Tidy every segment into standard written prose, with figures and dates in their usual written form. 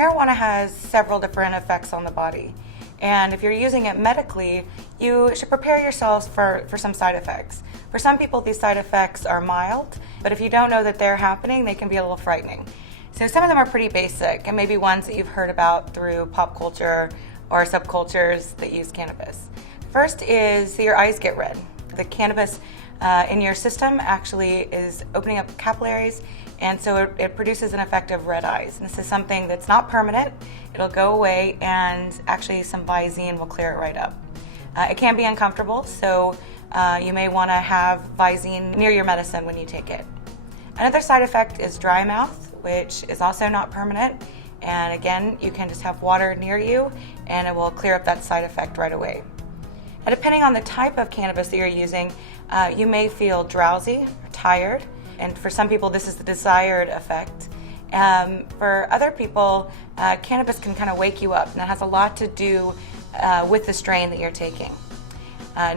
marijuana has several different effects on the body. And if you're using it medically, you should prepare yourselves for some side effects. For some people, these side effects are mild, but if you don't know that they're happening, they can be a little frightening. So some of them are pretty basic, and maybe ones that you've heard about through pop culture or subcultures that use cannabis. First is your eyes get red. The cannabis in your system actually is opening up capillaries, and so it produces an effect of red eyes. And this is something that's not permanent. It'll go away, and actually some Visine will clear it right up. It can be uncomfortable, so you may want to have Visine near your medicine when you take it. Another side effect is dry mouth, which is also not permanent. And again, you can just have water near you, and it will clear up that side effect right away. And depending on the type of cannabis that you're using, you may feel drowsy or tired. And for some people, this is the desired effect. For other people, cannabis can kind of wake you up, and that has a lot to do with the strain that you're taking.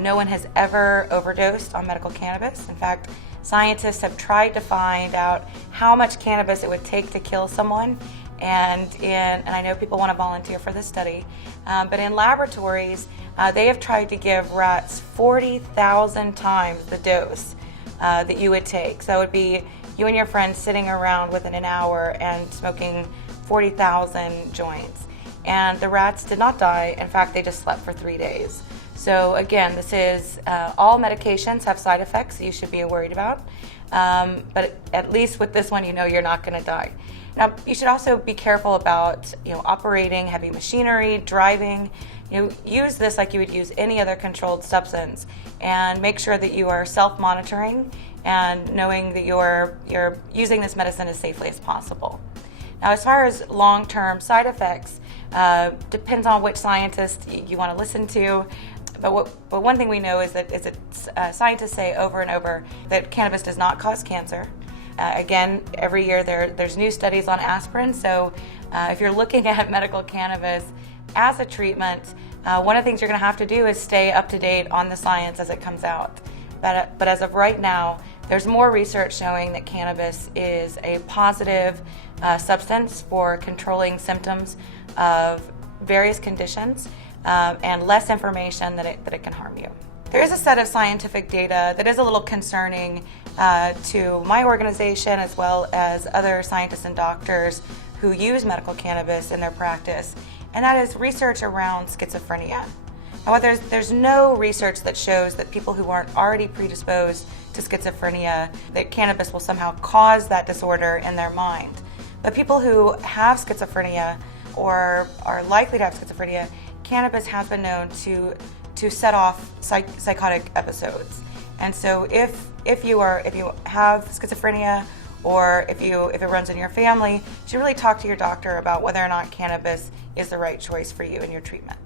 No one has ever overdosed on medical cannabis. In fact, scientists have tried to find out how much cannabis it would take to kill someone. And I know people want to volunteer for this study, but in laboratories, they have tried to give rats 40,000 times the dose that you would take. So it would be you and your friends sitting around within an hour and smoking 40,000 joints. And the rats did not die. In fact, they just slept for 3 days. So again, this is all medications have side effects that you should be worried about. But at least with this one, you know you're not going to die. Now, you should also be careful about operating heavy machinery, driving. Use this like you would use any other controlled substance, and make sure that you are self-monitoring and knowing that you're using this medicine as safely as possible. Now, as far as long-term side effects, depends on which scientist you want to listen to. But one thing we know is that scientists say over and over that cannabis does not cause cancer. Again, every year there's new studies on aspirin, so if you're looking at medical cannabis as a treatment, one of the things you're going to have to do is stay up to date on the science as it comes out. But as of right now, there's more research showing that cannabis is a positive substance for controlling symptoms of various conditions, and less information that it can harm you. There is a set of scientific data that is a little concerning to my organization as well as other scientists and doctors who use medical cannabis in their practice, and that is research around schizophrenia. Now, there's no research that shows that people who aren't already predisposed to schizophrenia, that cannabis will somehow cause that disorder in their mind. But people who have schizophrenia or are likely to have schizophrenia, cannabis has been known to set off psychotic episodes. And so if you have schizophrenia, or if it runs in your family, you should really talk to your doctor about whether or not cannabis is the right choice for you in your treatment.